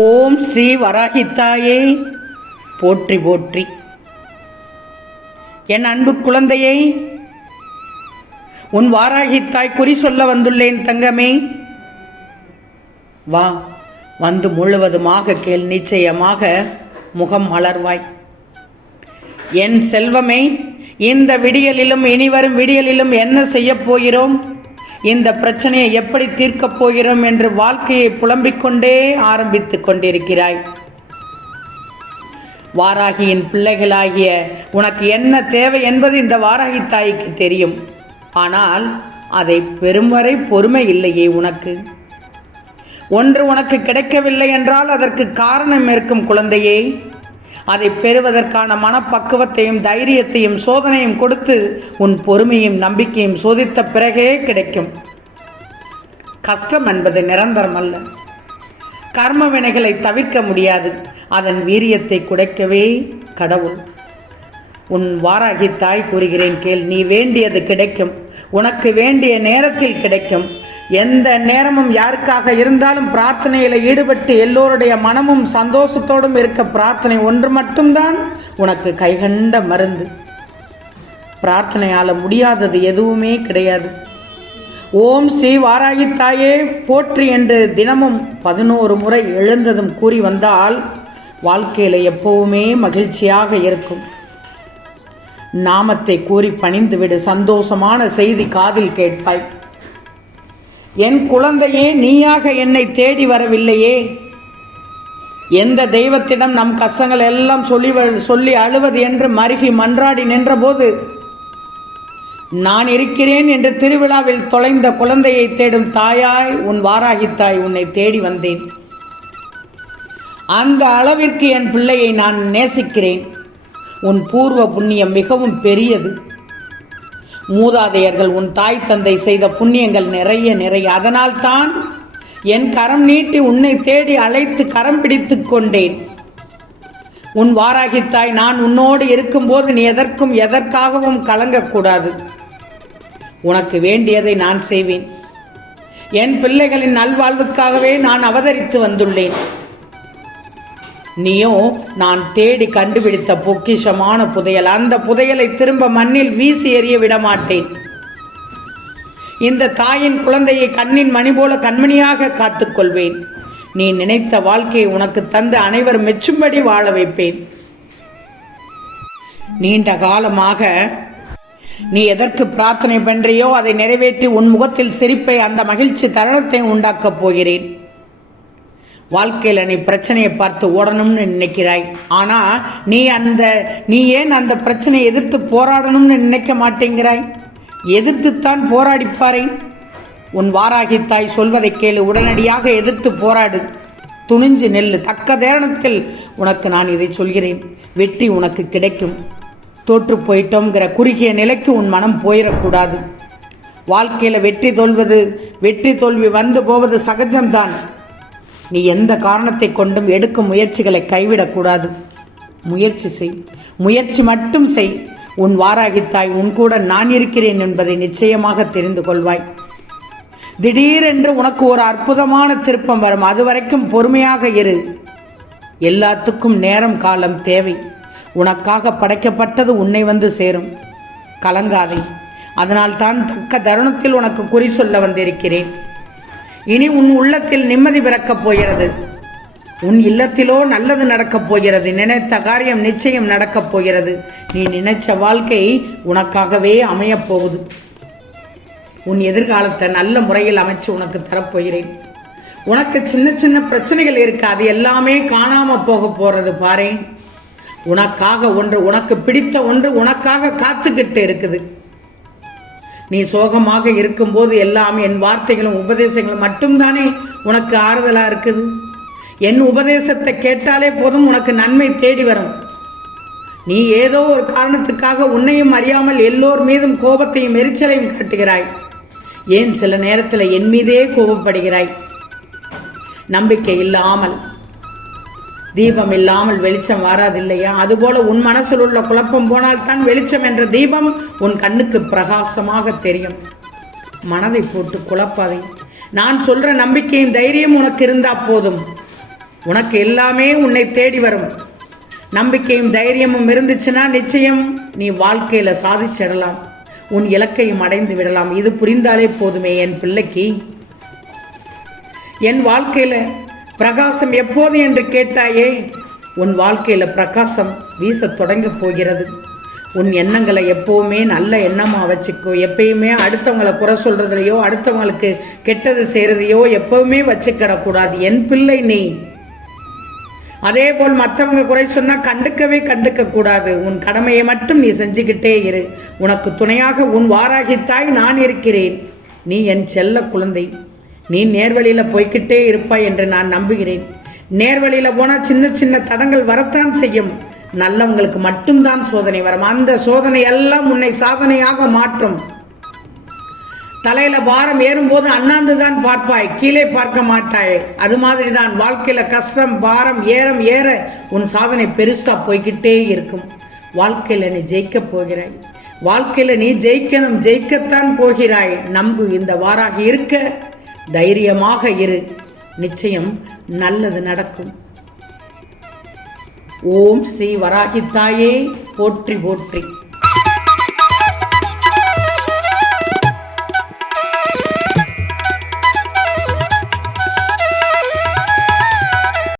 ஓம் ஸ்ரீ வராகித்தாயே. போற்றி போற்றி. என் அன்பு குழந்தையை உன் வாராகித்தாய் குறி சொல்ல வந்துள்ளேன் தங்கமே. வா வந்து முழுவதுமாக கேள் நிச்சயமாக முகம் மலர்வாய். என் செல்வமே இந்த விடியலிலும் இனிவரும் விடியலிலும் என்ன செய்யப் போகிறோம்? இந்த பிரச்சனையை எப்படி தீர்க்கப் போகிறோம் என்று வாழ்க்கையை புலம்பிக் கொண்டே ஆரம்பித்துக் கொண்டிருக்கிறாய். வாராகியின் பிள்ளைகளாகிய உனக்கு என்ன தேவை என்பது இந்த வாராகி தாய்க்கு தெரியும். ஆனால் அதை பெறும் வரை பொறுமை இல்லையே உனக்கு. ஒன்று உனக்கு கிடைக்கவில்லை என்றால் அதற்கு காரணம் இருக்கும் குழந்தையே. அதை பெறுவதற்கான மனப்பக்குவத்தையும் தைரியத்தையும் சோதனையும் கொடுத்து உன் பொறுமையும் நம்பிக்கையும் சோதித்த பிறகே கிடைக்கும். கஷ்டம் என்பது நிரந்தரம் அல்ல கர்ம வினைகளை தவிர்க்க முடியாது. அதன் வீரியத்தை குடைக்கவே கடவுள். உன் வாராகி தாய் கூறுகிறேன் கேள் நீ வேண்டியது கிடைக்கும். உனக்கு வேண்டிய நேரத்தில் கிடைக்கும். எந்த நேரமும் யாருக்காக இருந்தாலும் பிரார்த்தனையில் ஈடுபட்டு எல்லோருடைய மனமும் சந்தோஷத்தோடும் இருக்க பிரார்த்தனை ஒன்று மட்டும்தான். உனக்கு கைகண்ட மருந்து. பிரார்த்தனையால் முடியாதது எதுவுமே கிடையாது. ஓம் ஸ்ரீ வாராகித்தாயே போற்றி என்று தினமும் பதினோரு முறை எழுந்ததும் கூறி வந்தால் வாழ்க்கையில் எப்பவுமே மகிழ்ச்சியாக இருக்கும். நாமத்தை கூறி பணிந்துவிடு சந்தோஷமான செய்தி காதில் கேட்பாய். என் குழந்தையே நீயாக என்னை தேடி வரவில்லையே. எந்த தெய்வத்திடம் நம் கஷ்டங்கள் எல்லாம் சொல்லி சொல்லி அழுவது என்று மருகி மன்றாடி நின்றபோது நான் இருக்கிறேன் என்று திருவிழாவில் தொலைந்த குழந்தையை தேடும் தாயாய் உன் வாராகித்தாய் உன்னை தேடி வந்தேன். அந்த அளவிற்கு என் பிள்ளையை நான் நேசிக்கிறேன். உன் பூர்வ புண்ணியம் மிகவும் பெரியது. மூதாதையர்கள் உன் தாய் தந்தை செய்த புண்ணியங்கள் நிறைய நிறைய. அதனால்தான் என் கரம் நீட்டி உன்னை தேடி அழைத்து கரம் பிடித்து கொண்டேன். உன் வாராகித்தாய் நான் உன்னோடு இருக்கும்போது நீ எதற்கும் எதற்காகவும் கலங்கக்கூடாது. உனக்கு வேண்டியதை நான் செய்வேன். என் பிள்ளைகளின் நல்வாழ்வுக்காகவே நான் அவதரித்து வந்துள்ளேன். நீயும் நான் தேடி கண்டுபிடித்த பொக்கிஷமான புதையல். அந்த புதையலை திரும்ப மண்ணில் வீசி எறிய விடமாட்டேன். இந்த தாயின் குழந்தையை கண்ணின் மணி போல கண்மணியாக காத்துக்கொள்வேன் நீ நினைத்த வாழ்க்கையை உனக்கு தந்து அனைவரும் மெச்சும்படி வாழ வைப்பேன். நீண்ட காலமாக நீ எதற்கு பிரார்த்தனை பண்றியோ அதை நிறைவேற்றி உன் முகத்தில் சிரிப்பை அந்த மகிழ்ச்சி தருணத்தை உண்டாக்கப் போகிறேன். வாழ்க்கையில் நீ பிரச்சனையை பார்த்து ஓடணும்னு நினைக்கிறாய். ஆனால் நீ அந்த நீ ஏன் அந்த பிரச்சனையை எதிர்த்து போராடணும்னு நினைக்க மாட்டேங்கிறாய்? எதிர்த்துத்தான் போராடிப்பாரேன் உன் வாராகி தாய் சொல்வதை கேளு உடனடியாக எதிர்த்து போராடு. துணிஞ்சு நெல்லு தக்க தேரணத்தில் உனக்கு நான் இதை சொல்கிறேன். வெற்றி உனக்கு கிடைக்கும். தோற்று போயிட்டோங்கிற குறுகிய நிலைக்கு உன் மனம் போயிடக்கூடாது. வாழ்க்கையில் வெற்றி தோல்வது வெற்றி தோல்வி வந்து போவது சகஜம்தான். நீ எந்த காரணத்தை கொண்டும் எடுக்கும் முயற்சிகளை கைவிடக்கூடாது. முயற்சி செய். முயற்சி மட்டும் செய். உன் வாராகித்தாய் உன் கூட நான் இருக்கிறேன் என்பதை நிச்சயமாக தெரிந்து கொள்வாய். திடீரென்று உனக்கு ஒரு அற்புதமான திருப்பம் வரும். அதுவரைக்கும் பொறுமையாக இரு. எல்லாத்துக்கும் நேரம் காலம் தேவை. உனக்காக படைக்கப்பட்டது உன்னை வந்து சேரும். கலங்காதே. அதனால் தான் தக்க தருணத்தில் உனக்கு குறி சொல்ல வந்திருக்கிறேன். இனி உன் உள்ளத்தில் நிம்மதி பிறக்கப் போகிறது. உன் இல்லத்திலோ நல்லது நடக்கப் போகிறது. நினைத்த காரியம் நிச்சயம் நடக்கப் போகிறது. நீ நினைச்ச வாழ்க்கை உனக்காகவே அமையப் போகுது. உன் எதிர்காலத்தை நல்ல முறையில் அமைச்சு உனக்கு தரப்போகிறேன் உனக்கு சின்ன சின்ன பிரச்சனைகள் இருக்கு. அது எல்லாமே காணாம போக போறது பாரேன். உனக்காக ஒன்று உனக்கு பிடித்த ஒன்று உனக்காக காத்துக்கிட்டு இருக்குது. நீ சோகமாக இருக்கும்போது எல்லாம் என் வார்த்தைகளும் உபதேசங்களும் மட்டும்தானே உனக்கு ஆறுதலாக இருக்குது? என் உபதேசத்தை கேட்டாலே போதும் உனக்கு நன்மை தேடி வரும். நீ ஏதோ ஒரு காரணத்துக்காக உன்னையும் அறியாமல் எல்லோர் மீதும் கோபத்தையும் எரிச்சலையும் காட்டுகிறாய். ஏன் சில நேரத்தில் என் மீதே கோபப்படுகிறாய்? நம்பிக்கை இல்லாமல். தீபம் இல்லாமல் வெளிச்சம் வராதில்லையா? அதுபோல உன் மனசில் உள்ள குழப்பம் போனால் தான் வெளிச்சம் என்ற தீபம் உன் கண்ணுக்கு பிரகாசமாக தெரியும். மனதை போட்டு குழப்பாதை. நான் சொல்ற நம்பிக்கையும் தைரியம் உனக்கு இருந்தா போதும். உனக்கு எல்லாமே உன்னை தேடி வரும். நம்பிக்கையும் தைரியமும் இருந்துச்சுன்னா நிச்சயம் நீ வாழ்க்கையில சாதிச்சிடலாம். உன் இலக்கையும் அடைந்து விடலாம். இது புரிந்தாலே போதுமே என் பிள்ளைக்கு. என் வாழ்க்கையில பிரகாசம் எப்போது என்று கேட்டாயே? உன் வாழ்க்கையில் பிரகாசம் வீசத் தொடங்க போகிறது. உன் எண்ணங்களை எப்போவுமே நல்ல எண்ணமாக வச்சுக்கோ. எப்பயுமே அடுத்தவங்களை குறை சொல்கிறதுலையோ அடுத்தவங்களுக்கு கெட்டது செய்கிறதையோ எப்பவுமே வச்சுக்கிடக்கூடாது. என் பிள்ளை நீ. அதே போல் மற்றவங்க குறை சொன்னால் கண்டுக்கவே கண்டுக்கக்கூடாது. உன் கடமையை மட்டும் நீ செஞ்சுக்கிட்டே இரு. உனக்கு துணையாக உன் வாராகித்தாய் நான் இருக்கிறேன். நீ என் செல்ல குழந்தை. நீ நேர்வழியில் போய்க்கிட்டே இருப்பாய் என்று நான் நம்புகிறேன். நேர்வழியில் போனால் சின்ன சின்ன தடங்கள் வரத்தான் செய்யும். நல்லவங்களுக்கு மட்டும்தான் சோதனை வரும். அந்த சோதனை எல்லாம் உன்னை சாதனையாக மாற்றும். தலையில பாரம் ஏறும்போது அண்ணாந்து தான் பார்ப்பாய். கீழே பார்க்க மாட்டாய். அது மாதிரி தான் வாழ்க்கையில கஷ்டம் பாரம் ஏறம் ஏற உன் சாதனை பெருசா போய்கிட்டே இருக்கும். வாழ்க்கையில நீ ஜெயிக்க போகிறாய். வாழ்க்கையில நீ ஜெயிக்கணும் ஜெயிக்கத்தான் போகிறாய். நம்பு இந்த வாராக இருக்க. தைரியமாக இரு. நிச்சயம் நல்லது நடக்கும். ஓம் ஸ்ரீ வராகித்தாயே தாயே போற்றி போற்றி.